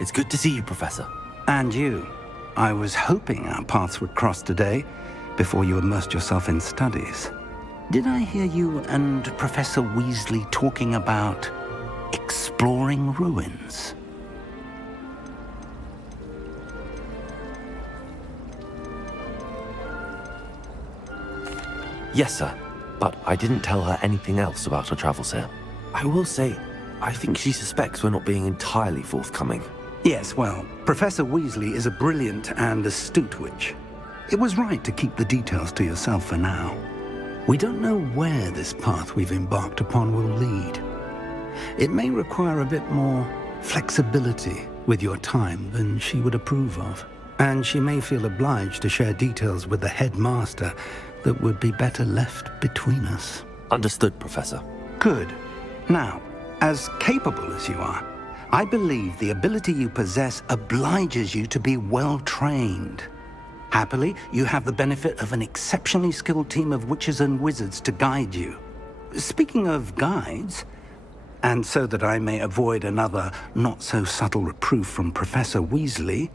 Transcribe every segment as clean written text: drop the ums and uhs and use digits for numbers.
It's good to see you, Professor. And you. I was hoping our paths would cross today, before you immersed yourself in studies. Did I hear you and Professor Weasley talking about exploring ruins? Yes, sir. But I didn't tell her anything else about her travels here. I will say, I think she suspects we're not being entirely forthcoming. Yes, well, Professor Weasley is a brilliant and astute witch. It was right to keep the details to yourself for now. We don't know where this path we've embarked upon will lead. It may require a bit more flexibility with your time than she would approve of. And she may feel obliged to share details with the headmaster that would be better left between us. Understood, Professor. Good. Now, as capable as you are, I believe the ability you possess obliges you to be well-trained. Happily, you have the benefit of an exceptionally skilled team of witches and wizards to guide you. Speaking of guides, and so that I may avoid another not-so-subtle reproof from Professor Weasley,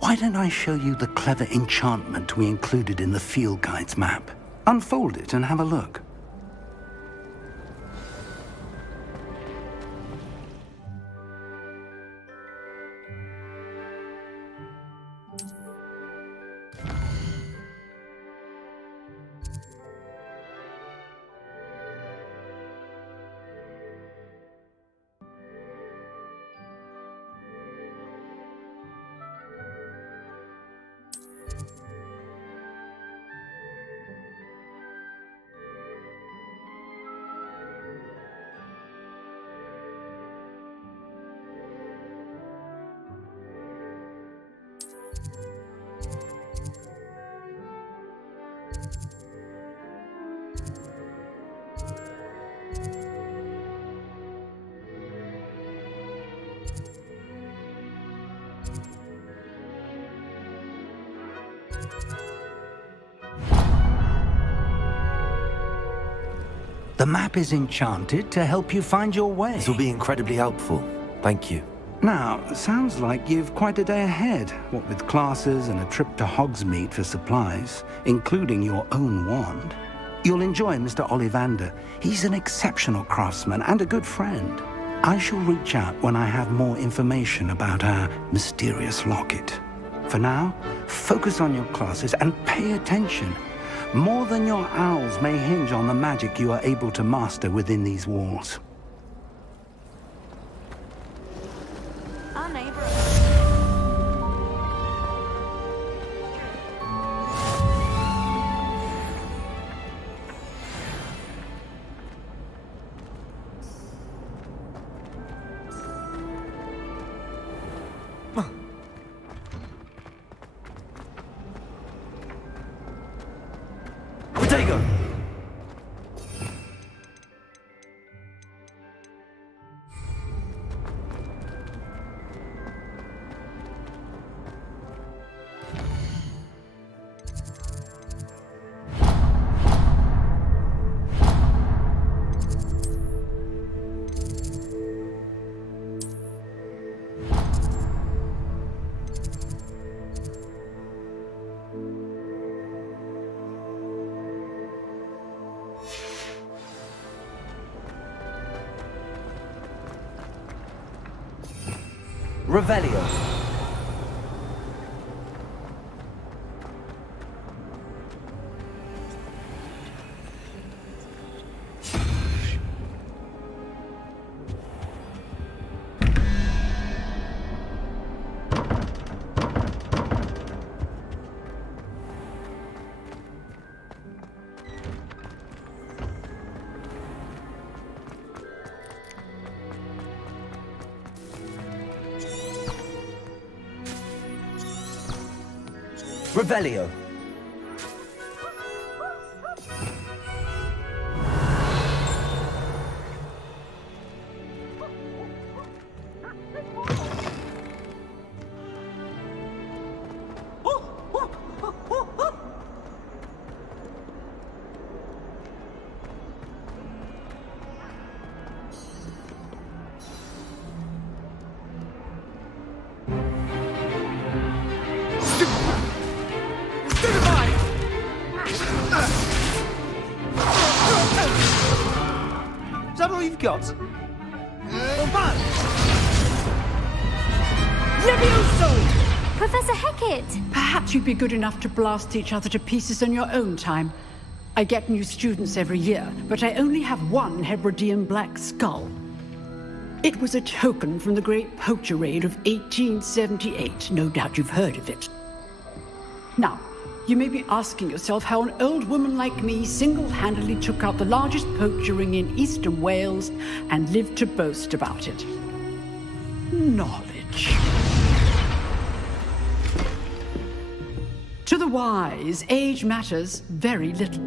why don't I show you the clever enchantment we included in the field guide's map? Unfold it and have a look. The map is enchanted to help you find your way. This will be incredibly helpful. Thank you. Now, sounds like you've quite a day ahead, what with classes and a trip to Hogsmeade for supplies, including your own wand. You'll enjoy Mr. Ollivander. He's an exceptional craftsman and a good friend. I shall reach out when I have more information about our mysterious locket. For now, focus on your classes and pay attention. More than your owls may hinge on the magic you are able to master within these walls. Our neighbor. Potato! Revelio. Revelio. all you've got? Levioso! Professor Hecat! Perhaps you'd be good enough to blast each other to pieces in your own time. I get new students every year, but I only have one Hebridean black skull. It was a token from the Great Poacher Raid of 1878. No doubt you've heard of it. Now, you may be asking yourself how an old woman like me single-handedly took out the largest poacher ring in eastern Wales and lived to boast about it. Knowledge. To the wise, age matters very little.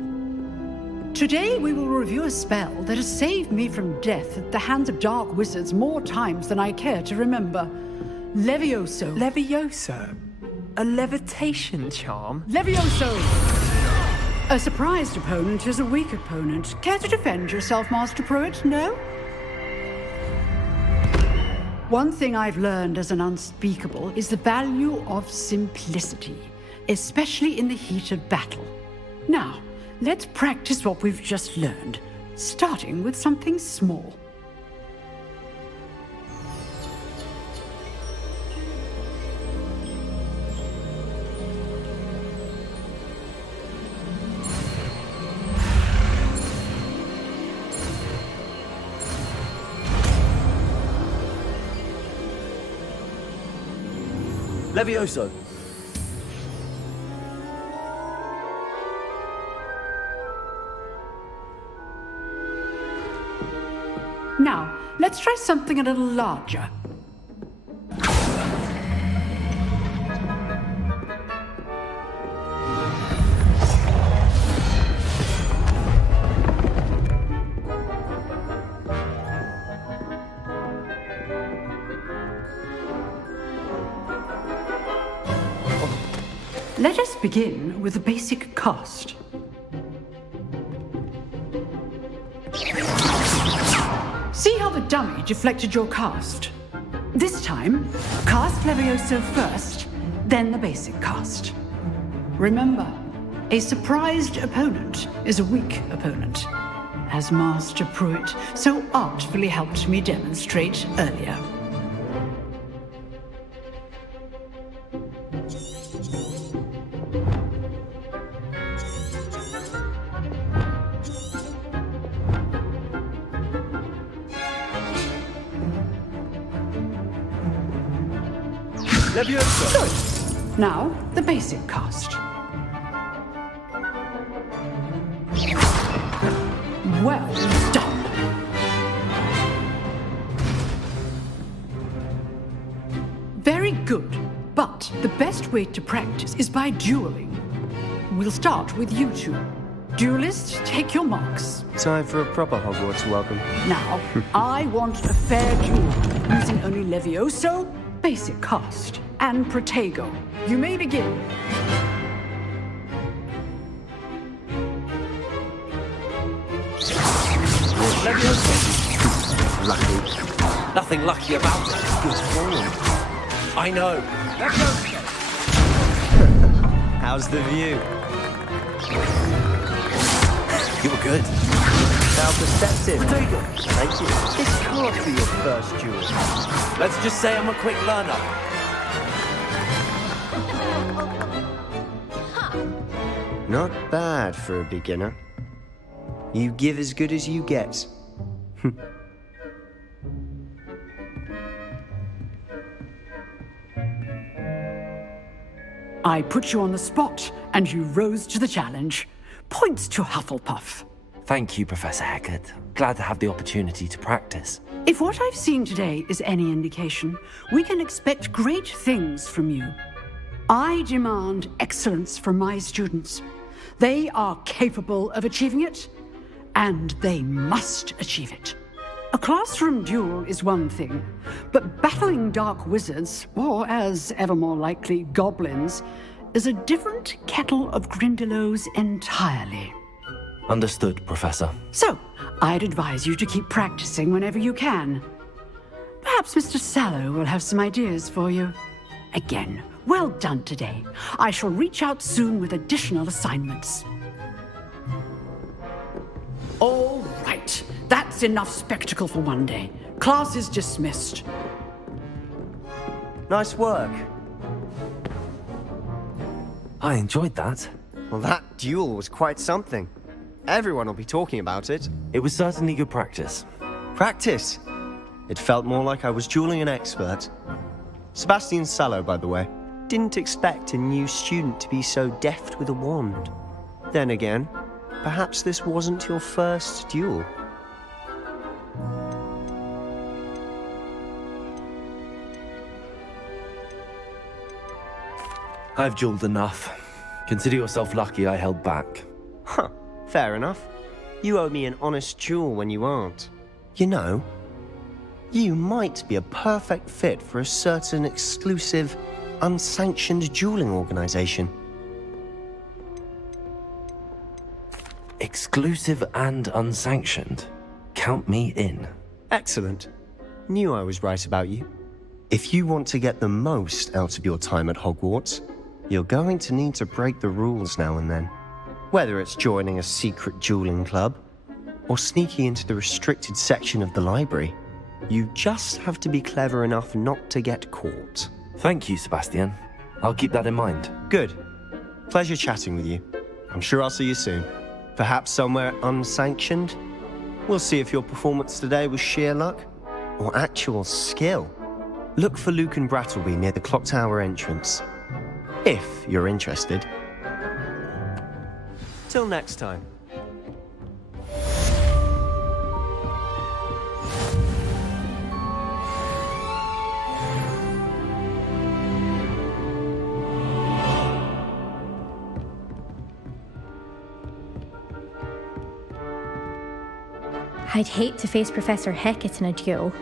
Today we will review a spell that has saved me from death at the hands of dark wizards more times than I care to remember. Levioso. Levioso? A levitation charm? Levioso! A surprised opponent is a weak opponent. Care to defend yourself, Master Pruitt? No? One thing I've learned as an unspeakable is the value of simplicity, especially in the heat of battle. Now, let's practice what we've just learned, starting with something small. Levioso! Now, let's try something a little larger. Let us begin with the basic cast. See how the dummy deflected your cast? This time, cast Levioso first, then the basic cast. Remember, a surprised opponent is a weak opponent, as Master Pruitt so artfully helped me demonstrate earlier. Levioso! Now, the basic cast. Well done. Very good. But the best way to practice is by dueling. We'll start with you two. Duelists, take your marks. Time for a proper Hogwarts welcome. Now, I want a fair duel, using only Levioso, basic cast, and Protego. You may begin. Lucky. Nothing lucky about it. Good form. I know. How's the view? You were good. How perceptive. Thank you. This can't be your first duel. Let's just say I'm a quick learner. Not bad for a beginner. You give as good as you get. I put you on the spot, and you rose to the challenge. Points to Hufflepuff. Thank you, Professor Hecat. Glad to have the opportunity to practice. If what I've seen today is any indication, we can expect great things from you. I demand excellence from my students. They are capable of achieving it, and they must achieve it. A classroom duel is one thing, but battling dark wizards, or as ever more likely, goblins, is a different kettle of Grindylows entirely. Understood, Professor. So, I'd advise you to keep practicing whenever you can. Perhaps Mr. Sallow will have some ideas for you. Again, well done today. I shall reach out soon with additional assignments. All right, That's enough spectacle for one day. Class is dismissed. Nice work. I enjoyed that. Well, that duel was quite something. Everyone will be talking about it. It was certainly good practice. Practice. It felt more like I was dueling an expert. Sebastian Sallow, by the way, didn't expect a new student to be so deft with a wand. Then again, perhaps this wasn't your first duel. I've dueled enough. Consider yourself lucky I held back. Huh, fair enough. You owe me an honest duel when you aren't. You know, you might be a perfect fit for a certain exclusive, unsanctioned dueling organization. Exclusive and unsanctioned. Count me in. Excellent. Knew I was right about you. If you want to get the most out of your time at Hogwarts, you're going to need to break the rules now and then. Whether it's joining a secret dueling club, or sneaking into the restricted section of the library, you just have to be clever enough not to get caught. Thank you, Sebastian. I'll keep that in mind. Good. Pleasure chatting with you. I'm sure I'll see you soon. Perhaps somewhere unsanctioned? We'll see if your performance today was sheer luck or actual skill. Look for Luke and Brattleby near the clock tower entrance, if you're interested. Till next time. I'd hate to face Professor Hecat in a duel.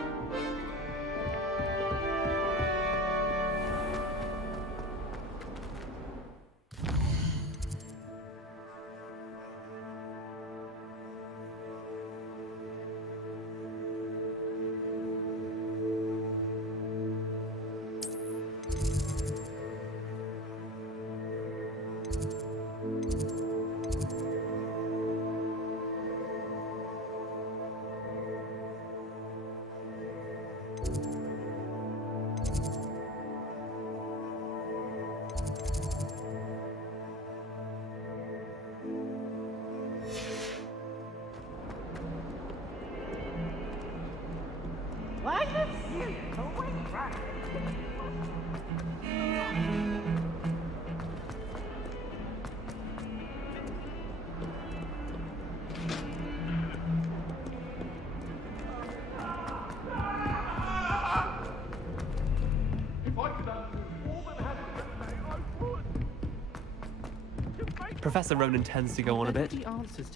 Professor Ronan tends to go on a bit.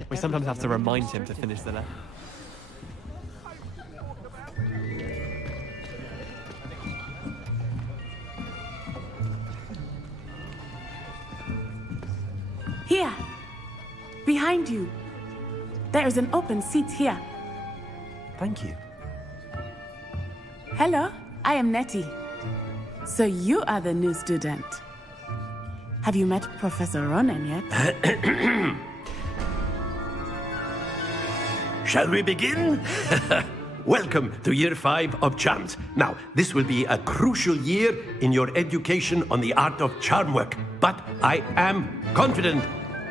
We sometimes have to remind him to finish the letter. Here! Behind you! There is an open seat here. Thank you. Hello, I am Nettie. So you are the new student. Have you met Professor Ronan yet? Shall we begin? Welcome to Year 5 of Charms. Now, this will be a crucial year in your education on the art of charm work, but I am confident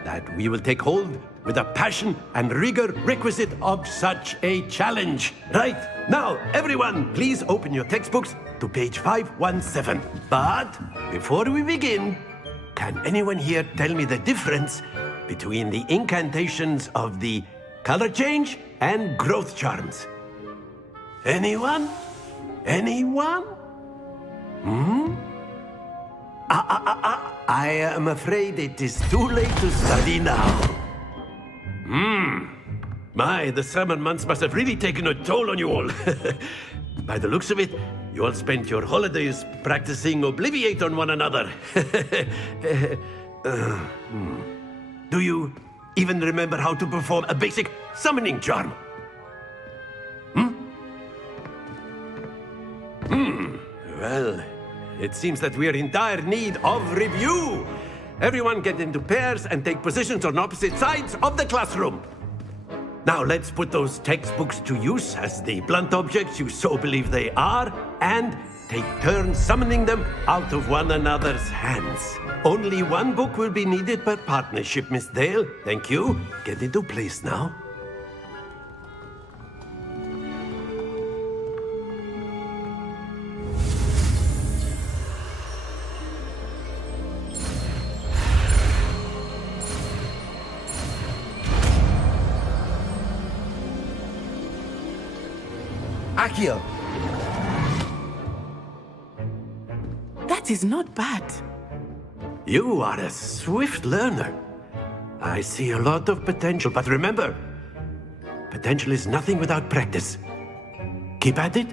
that we will take hold with the passion and rigor requisite of such a challenge. Right, now, everyone, please open your textbooks to page 517. But before we begin, can anyone here tell me the difference between the incantations of the color change and growth charms? Anyone? Anyone? I am afraid it is too late to study now. My, the summer months must have really taken a toll on you all. By the looks of it, you all spent your holidays practicing Obliviate on one another. Do you even remember how to perform a basic summoning charm? Well, it seems that we are in dire need of review. Everyone get into pairs and take positions on opposite sides of the classroom. Now let's put those textbooks to use as the blunt objects you so believe they are, and take turns summoning them out of one another's hands. Only one book will be needed per partnership, Miss Dale. Thank you. Get into place now. Accio! That is not bad. You are a swift learner. I see a lot of potential, but remember, potential is nothing without practice. Keep at it.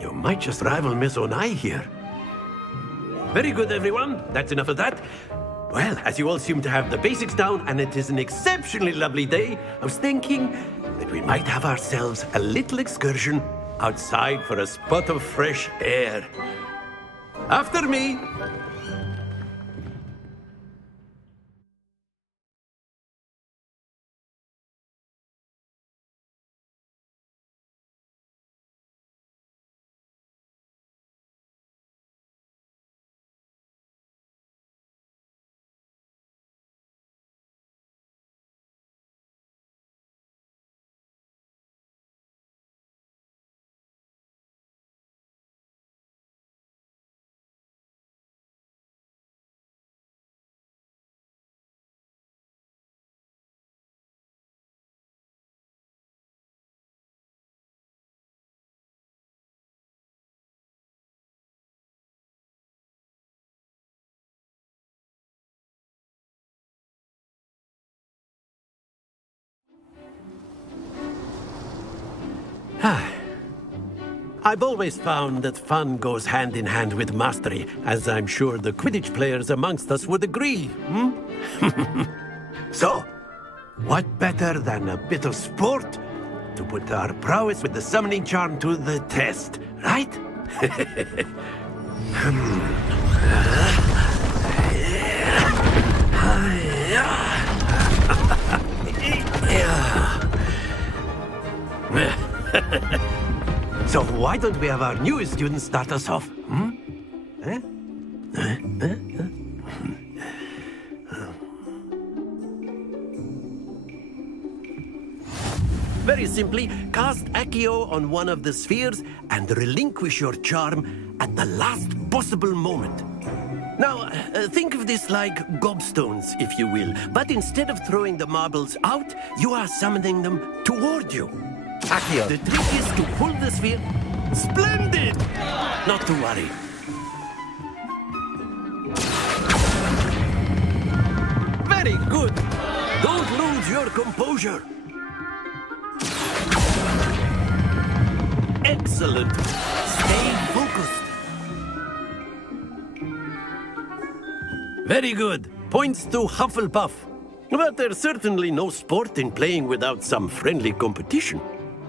You might just rival Miss Onai here. Very good, everyone. That's enough of that. Well, as you all seem to have the basics down, and it is an exceptionally lovely day, I was thinking that we might have ourselves a little excursion outside for a spot of fresh air. After me! I've always found that fun goes hand in hand with mastery, as I'm sure the Quidditch players amongst us would agree. So, what better than a bit of sport to put our prowess with the summoning charm to the test, right? So why don't we have our newest student start us off? Very simply, cast Accio on one of the spheres and relinquish your charm at the last possible moment. Now, think of this like gobstones, if you will, but instead of throwing the marbles out, you are summoning them toward you. Accio! The trick is to pull the sphere. Splendid! Not to worry. Very good. Don't lose your composure. Excellent. Stay focused. Very good. Points to Hufflepuff. But there's certainly no sport in playing without some friendly competition.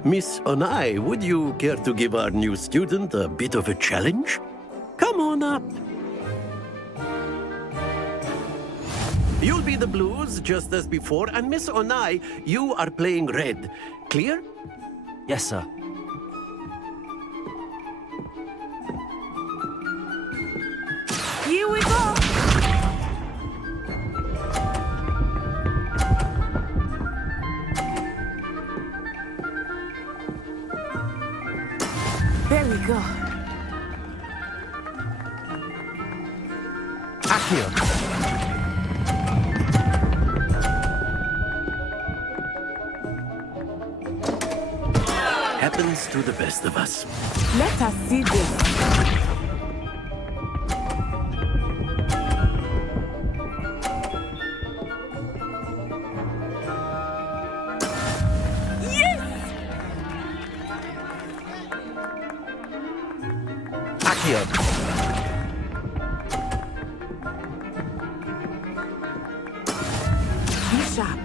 Miss Onai, would you care to give our new student a bit of a challenge? Come on up. You'll be the blues, just as before, and Miss Onai, you are playing red. Clear? Yes, sir. Here we go. There we go. Accio! Happens to the best of us. Let us see this. Accio! Be sharp.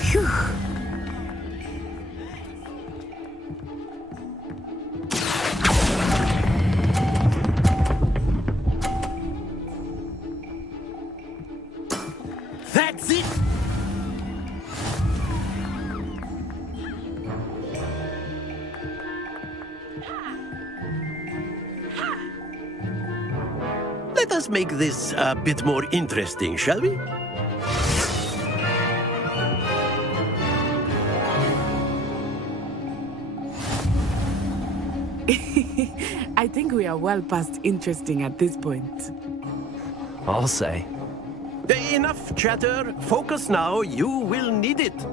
Phew. Let us make this a bit more interesting, shall we? I think we are well past interesting at this point. I'll say. Enough chatter. Focus now. You will need it.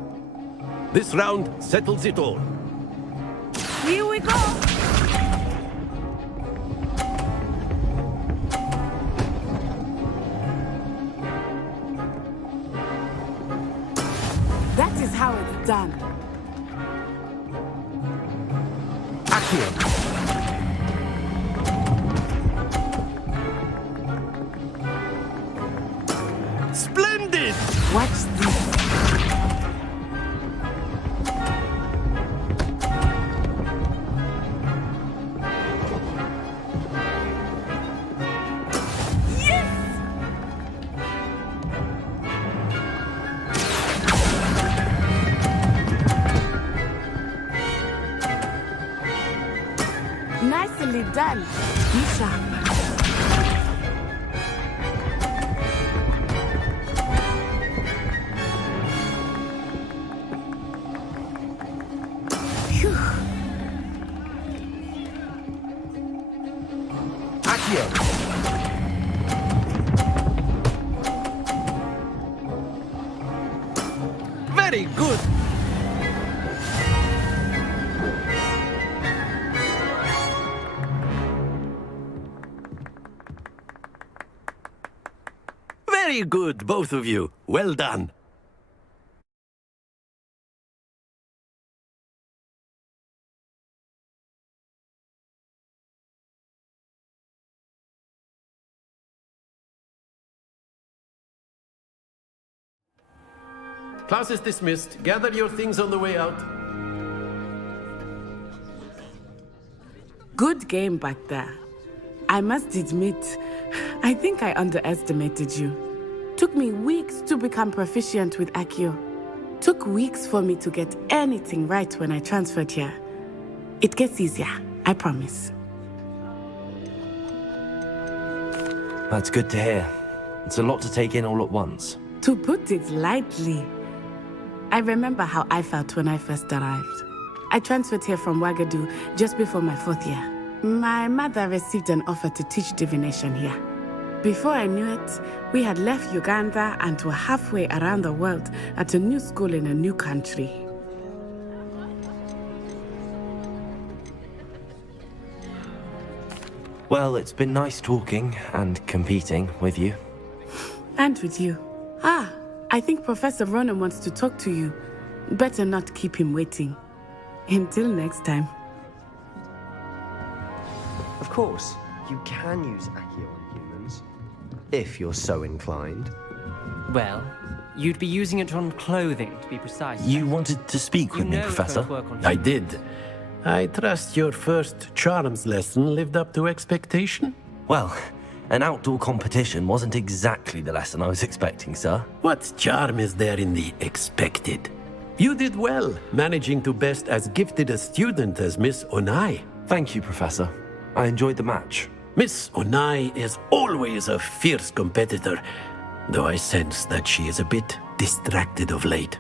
This round settles it all. Here we go! That is how it's done. Accio. Splendid! Watch this. Nicely done. Be sharp. Phew. Accio. Very good. Very good, both of you. Well done. Class is dismissed. Gather your things on the way out. Good game back there. I must admit, I think I underestimated you. Took me weeks to become proficient with Accio. Took weeks for me to get anything right when I transferred here. It gets easier, I promise. That's good to hear. It's a lot to take in all at once. To put it lightly, I remember how I felt when I first arrived. I transferred here from Ouagadougou just before my 4th year. My mother received an offer to teach divination here. Before I knew it, we had left Uganda and were halfway around the world at a new school in a new country. Well, it's been nice talking and competing with you. And with you. Ah, I think Professor Ronan wants to talk to you. Better not keep him waiting. Until next time. Of course, you can use Accio on humans, if you're so inclined. Well, you'd be using it on clothing, to be precise. You wanted to speak with me, know Professor? first work on I did. I trust your first charms lesson lived up to expectation? Well, an outdoor competition wasn't exactly the lesson I was expecting, sir. What charm is there in the expected? You did well, managing to best as gifted a student as Miss Onai. Thank you, Professor. I enjoyed the match. Miss Onai is always a fierce competitor, though I sense that she is a bit distracted of late.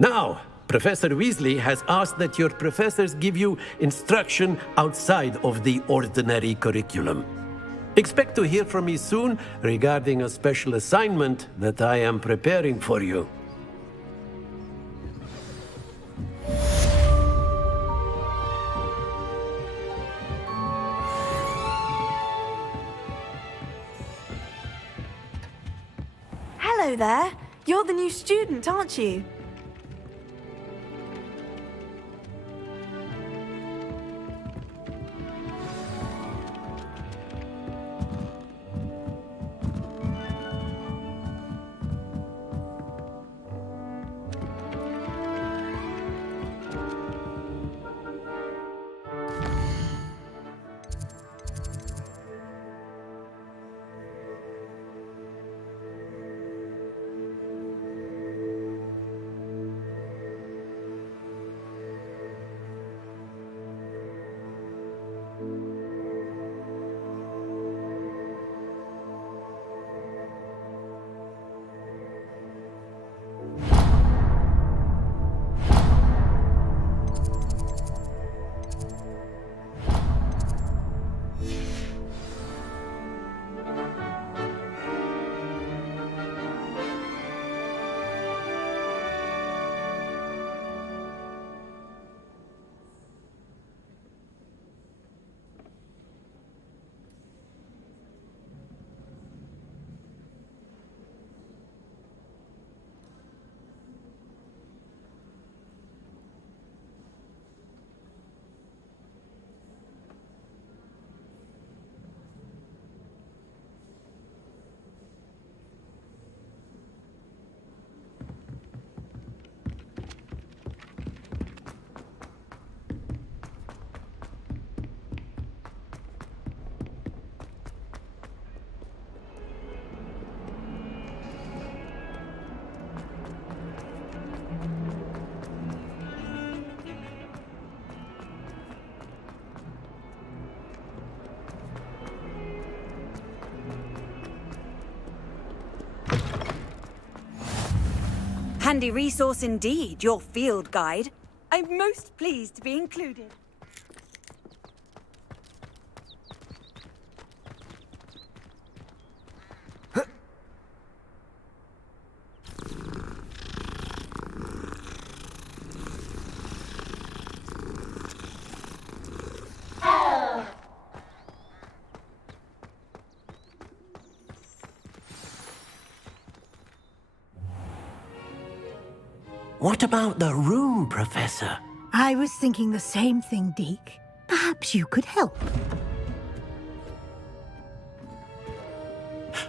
Now, Professor Weasley has asked that your professors give you instruction outside of the ordinary curriculum. Expect to hear from me soon regarding a special assignment that I am preparing for you. Hello there. You're the new student, aren't you? Handy resource indeed, your field guide. I'm most pleased to be included. What about the room, Professor? I was thinking the same thing, Deke. Perhaps you could help.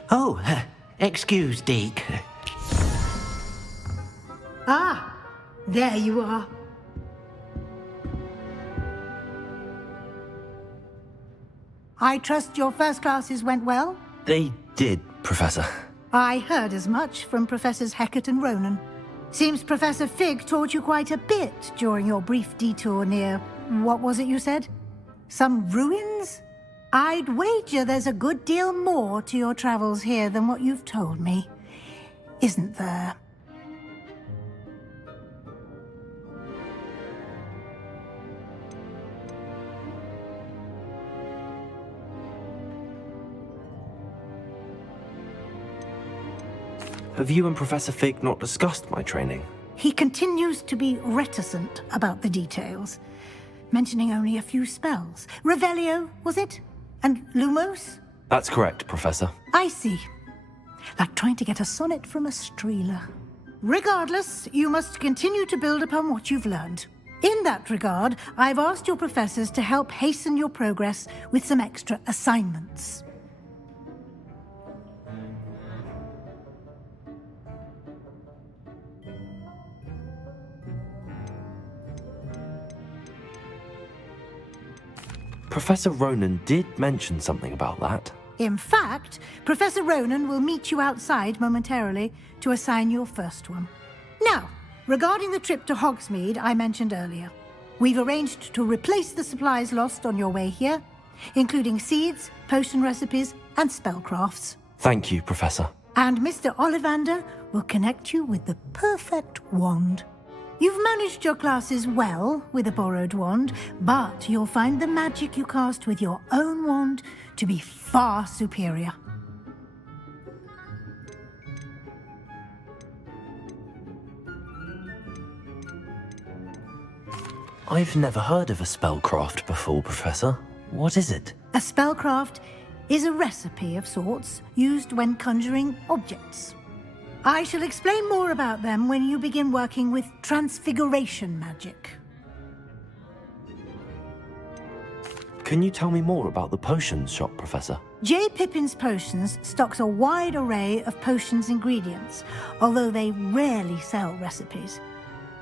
Oh, excuse, Deke. Ah, there you are. I trust your first classes went well? They did, Professor. I heard as much from Professors Hecat and Ronan. Seems Professor Fig taught you quite a bit during your brief detour near... what was it you said? Some ruins? I'd wager there's a good deal more to your travels here than what you've told me. Isn't there? Have you and Professor Fig not discussed my training? He continues to be reticent about the details, mentioning only a few spells. Revelio, was it? And Lumos? That's correct, Professor. I see. Like trying to get a sonnet from a streeler. Regardless, you must continue to build upon what you've learned. In that regard, I've asked your professors to help hasten your progress with some extra assignments. Professor Ronan did mention something about that. In fact, Professor Ronan will meet you outside momentarily to assign your first one. Now, regarding the trip to Hogsmeade I mentioned earlier, we've arranged to replace the supplies lost on your way here, including seeds, potion recipes, and spellcrafts. Thank you, Professor. And Mr. Ollivander will connect you with the perfect wand. You've managed your classes well with a borrowed wand, but you'll find the magic you cast with your own wand to be far superior. I've never heard of a spellcraft before, Professor. What is it? A spellcraft is a recipe of sorts used when conjuring objects. I shall explain more about them when you begin working with transfiguration magic. Can you tell me more about the potions shop, Professor? J. Pippin's Potions stocks a wide array of potions ingredients, although they rarely sell recipes.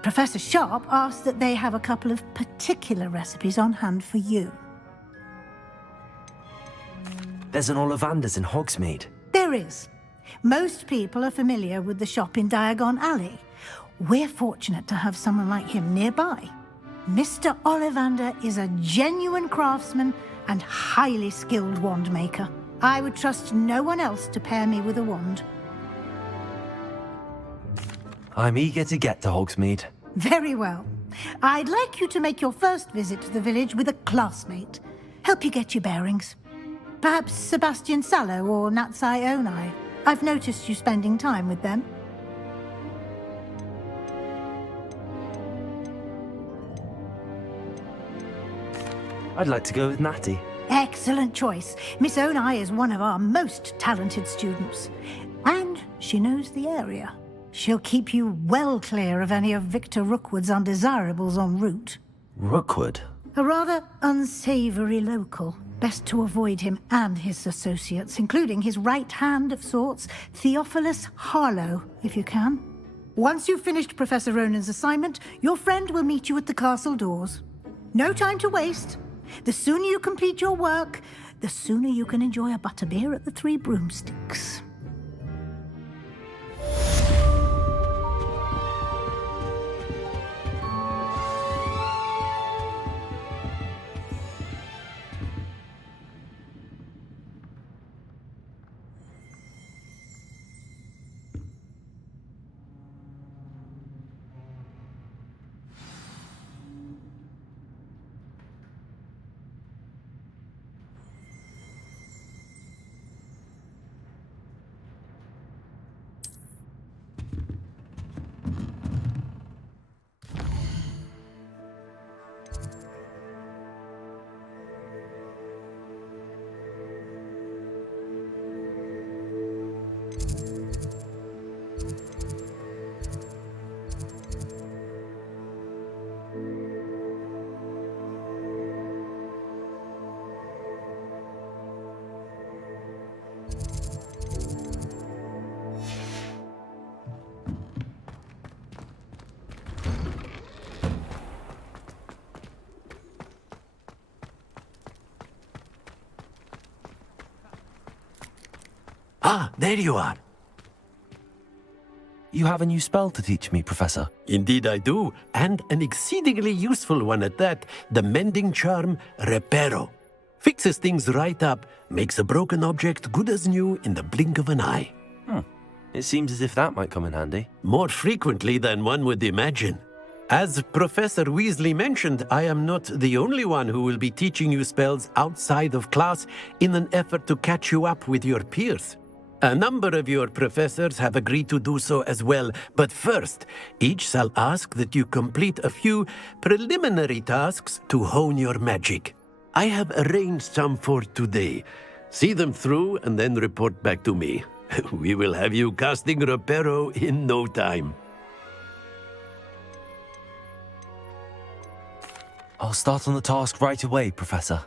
Professor Sharp asked that they have a couple of particular recipes on hand for you. There's an Ollivander's in Hogsmeade. There is. Most people are familiar with the shop in Diagon Alley. We're fortunate to have someone like him nearby. Mr. Ollivander is a genuine craftsman and highly skilled wand maker. I would trust no one else to pair me with a wand. I'm eager to get to Hogsmeade. Very well. I'd like you to make your first visit to the village with a classmate. Help you get your bearings. Perhaps Sebastian Sallow or Natsai Onai. I've noticed you spending time with them. I'd like to go with Natty. Excellent choice. Miss Onai is one of our most talented students. And she knows the area. She'll keep you well clear of any of Victor Rookwood's undesirables en route. Rookwood? A rather unsavory local. Best to avoid him and his associates, including his right hand of sorts, Theophilus Harlow, if you can. Once you've finished Professor Ronan's assignment, your friend will meet you at the castle doors. No time to waste. The sooner you complete your work, the sooner you can enjoy a butterbeer at the Three Broomsticks. Ah, there you are. You have a new spell to teach me, Professor. Indeed I do, and an exceedingly useful one at that. The mending charm, Reparo. Fixes things right up, makes a broken object good as new in the blink of an eye. It seems as if that might come in handy. More frequently than one would imagine. As Professor Weasley mentioned, I am not the only one who will be teaching you spells outside of class in an effort to catch you up with your peers. A number of your professors have agreed to do so as well, but first, each shall ask that you complete a few preliminary tasks to hone your magic. I have arranged some for today. See them through and then report back to me. We will have you casting Reparo in no time. I'll start on the task right away, Professor.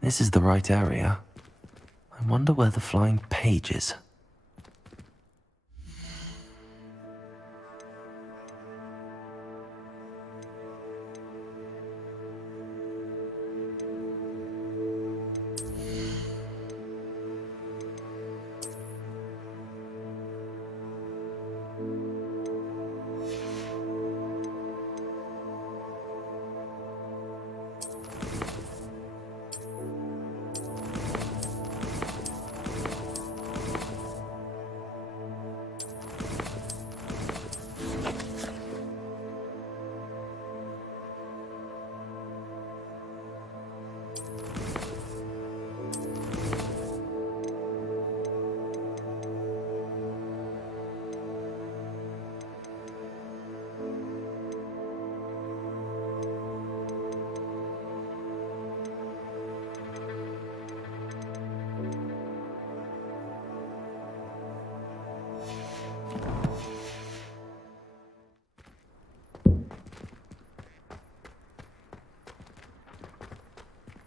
This is the right area. I wonder where the flying page is.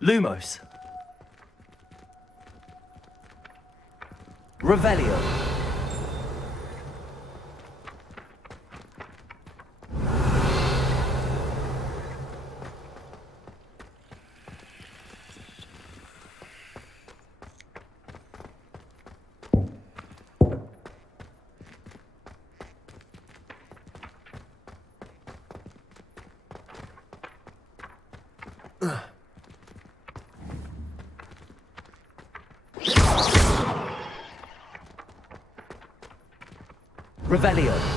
Lumos. Revelio. Revelio.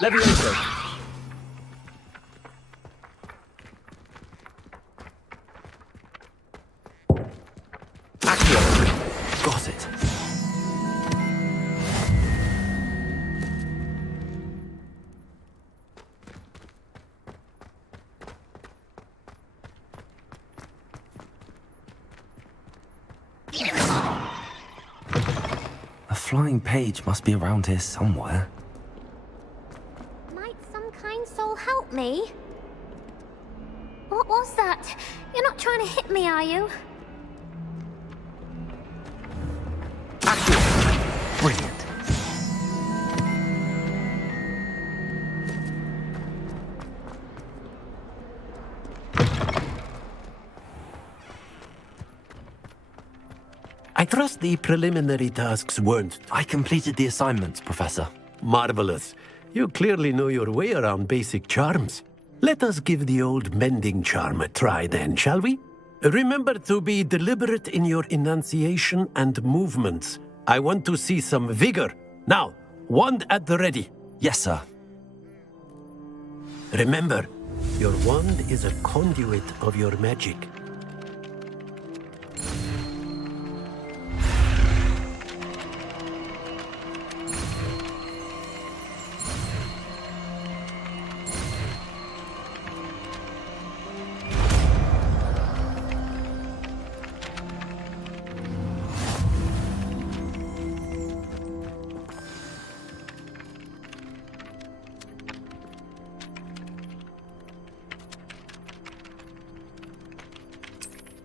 Levioso. Got it. A flying page must be around here somewhere. Might some kind soul help me? What was that? You're not trying to hit me, are you? Brilliant. I trust the preliminary tasks weren't. I completed the assignments, Professor. Marvelous. You clearly know your way around basic charms. Let us give the old mending charm a try then, shall we? Remember to be deliberate in your enunciation and movements. I want to see some vigor. Now, wand at the ready. Yes, sir. Remember, your wand is a conduit of your magic.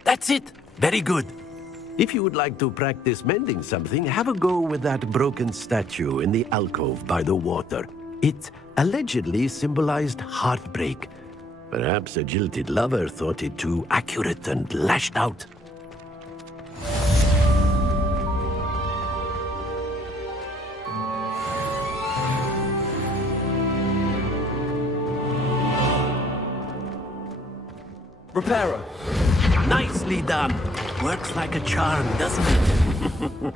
That's it. Very good. If you would like to practice mending something, have a go with that broken statue in the alcove by the water. It allegedly symbolized heartbreak. Perhaps a jilted lover thought it too accurate and lashed out. Reparo. Nicely done. Works like a charm, doesn't it?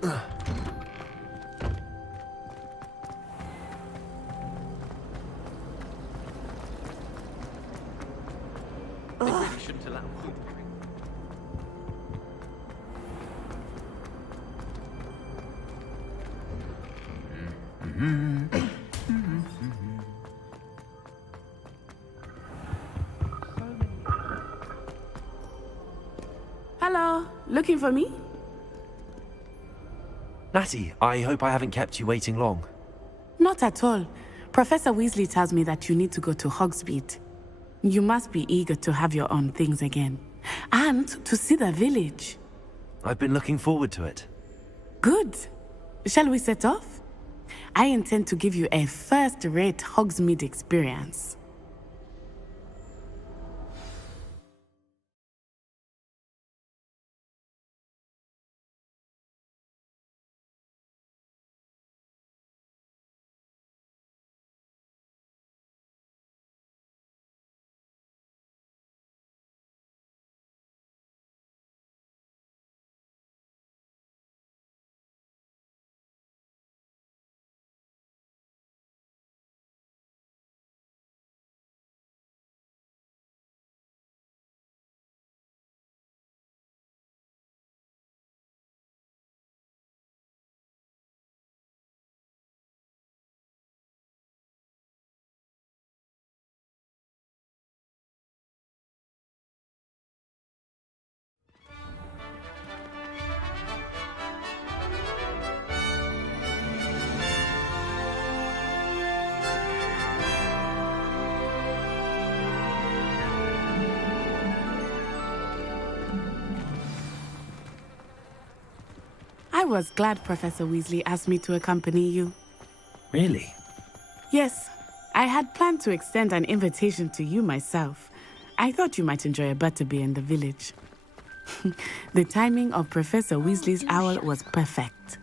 They really shouldn't allow. Hello, looking for me? Natty, I hope I haven't kept you waiting long. Not at all. Professor Weasley tells me that you need to go to Hogsmeade. You must be eager to have your own things again. And to see the village. I've been looking forward to it. Good. Shall we set off? I intend to give you a first-rate Hogsmeade experience. I was glad Professor Weasley asked me to accompany you. Really? Yes, I had planned to extend an invitation to you myself. I thought you might enjoy a butterbeer in the village. The timing of Professor Weasley's owl was perfect.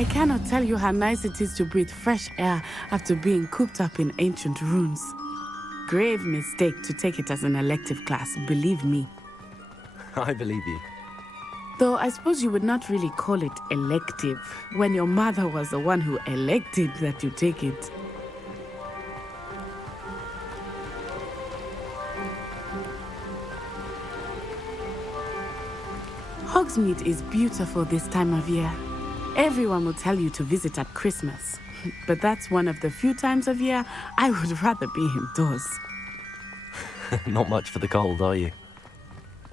I cannot tell you how nice it is to breathe fresh air after being cooped up in ancient ruins. Grave mistake to take it as an elective class, believe me. I believe you. Though I suppose you would not really call it elective when your mother was the one who elected that you take it. Hogsmeade is beautiful this time of year. Everyone will tell you to visit at Christmas, but that's one of the few times of year I would rather be indoors. Not much for the cold, are you?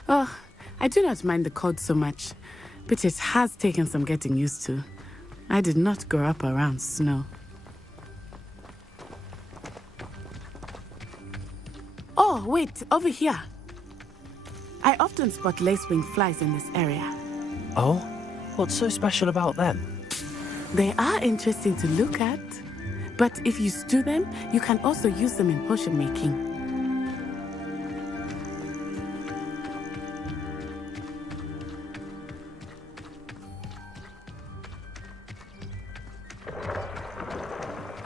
Oh, I do not mind the cold so much, but it has taken some getting used to. I did not grow up around snow. Oh, wait, over here. I often spot lacewing flies in this area. Oh? What's so special about them? They are interesting to look at, but if you stew them, you can also use them in potion making.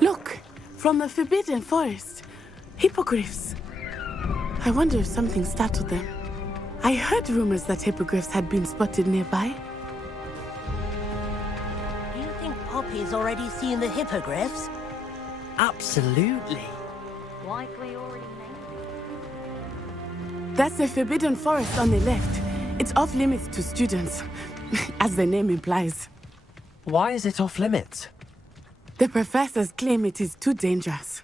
Look, from the Forbidden Forest, hippogriffs. I wonder if something startled them. I heard rumors that hippogriffs had been spotted nearby. Do you think Poppy's already seen the hippogriffs? Absolutely. Likely already named. That's the Forbidden Forest on the left. It's off limits to students, as the name implies. Why is it off limits? The professors claim it is too dangerous.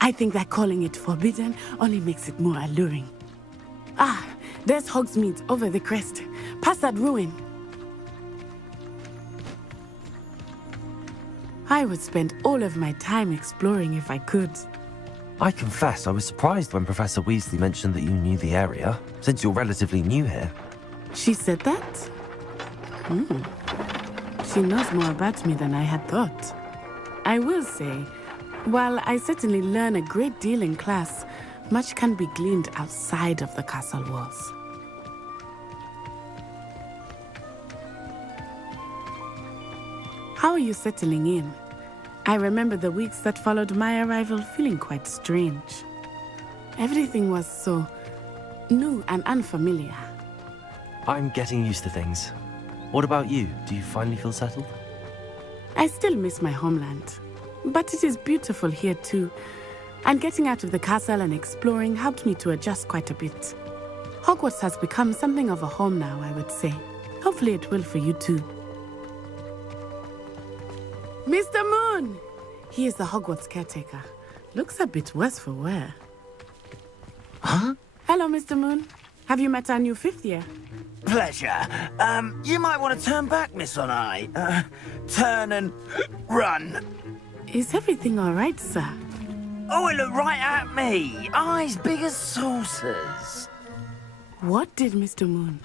I think that calling it forbidden only makes it more alluring. Ah, there's Hogsmeade over the crest, past that ruin. I would spend all of my time exploring if I could. I confess I was surprised when Professor Weasley mentioned that you knew the area, since you're relatively new here. She said that? She knows more about me than I had thought. I will say, while I certainly learn a great deal in class, much can be gleaned outside of the castle walls. How are you settling in? I remember the weeks that followed my arrival feeling quite strange. Everything was so new and unfamiliar. I'm getting used to things. What about you? Do you finally feel settled? I still miss my homeland, but it is beautiful here too. And getting out of the castle and exploring helped me to adjust quite a bit. Hogwarts has become something of a home now, I would say. Hopefully it will for you too. Mr. Moon! He is the Hogwarts caretaker. Looks a bit worse for wear. Huh? Hello, Mr. Moon. Have you met our new fifth year? Pleasure. You might want to turn back, Miss On-Eye. Turn and run. Is everything all right, sir? Oh, it looked right at me. Eyes big as saucers. What did Mr. Moon?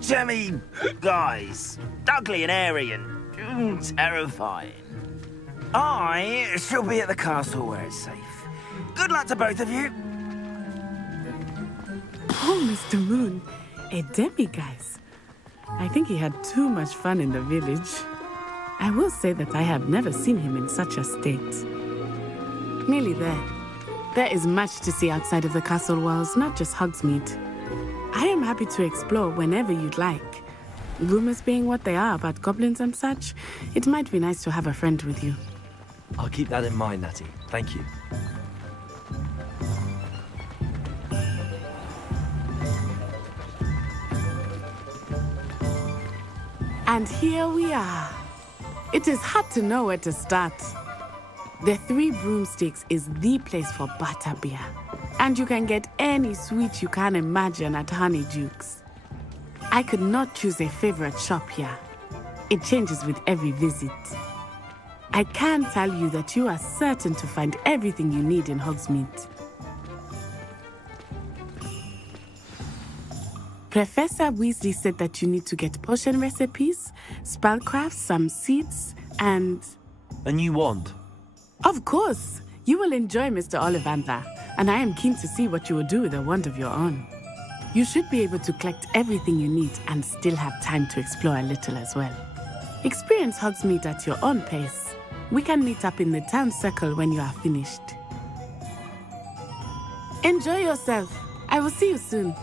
Jemmy, guys. Ugly and airy and terrifying. I shall be at the castle where it's safe. Good luck to both of you. Oh, Mr. Moon. A demiguise. I think he had too much fun in the village. I will say that I have never seen him in such a state. Nearly there. There is much to see outside of the castle walls, not just Hogsmeade. I am happy to explore whenever you'd like. Rumors being what they are about goblins and such, it might be nice to have a friend with you. I'll keep that in mind, Natty. Thank you. And here we are. It is hard to know where to start. The Three Broomsticks is the place for butterbeer. And you can get any sweet you can imagine at Honeydukes. I could not choose a favorite shop here. It changes with every visit. I can tell you that you are certain to find everything you need in Hogsmeade. Professor Weasley said that you need to get potion recipes, spellcraft, some seeds, and... A new wand? Of course! You will enjoy Mr. Ollivander, and I am keen to see what you will do with a wand of your own. You should be able to collect everything you need and still have time to explore a little as well. Experience Hogsmeade at your own pace. We can meet up in the town circle when you are finished. Enjoy yourself. I will see you soon.